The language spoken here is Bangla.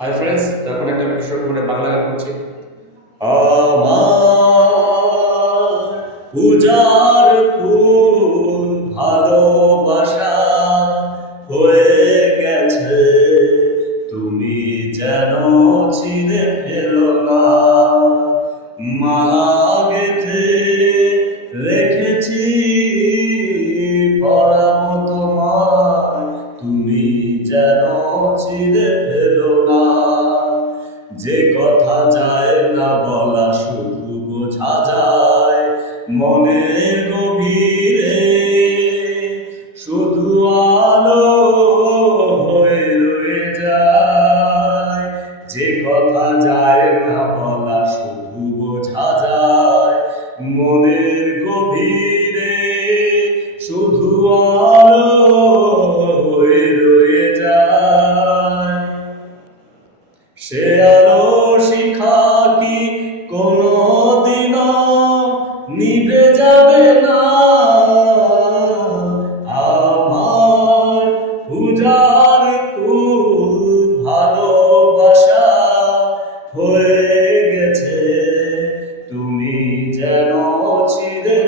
হাই ফ্রেন্ডস, তারপর একটা বিষয় মানে বাংলা গান করছি। আমার পূজার ফুল ভালোবাসা হয়ে গেছে, তুমি যেন ছিঁড়ে ফেলো না। মালা গেথে রেখেছি পরাবো তোমার, তুমি যেন ছিঁড়ে ফেলো না। যে কথা যায় না বলা শুধু বোঝা যায় মনের গভীরে, শুধু আলো হয়ে রয়ে যায়। যে কথা যায় না বলা শুধু বোঝা যায় মনের গভীরে, শুধু আলো হয়ে রয়ে যায়। সে আলো শিখা কি কোনদিনও নিভে যাবে না। আমার পূজার ফুল ভালোবাসা হয়ে গেছে, তুমি যেন ছিঁড়ে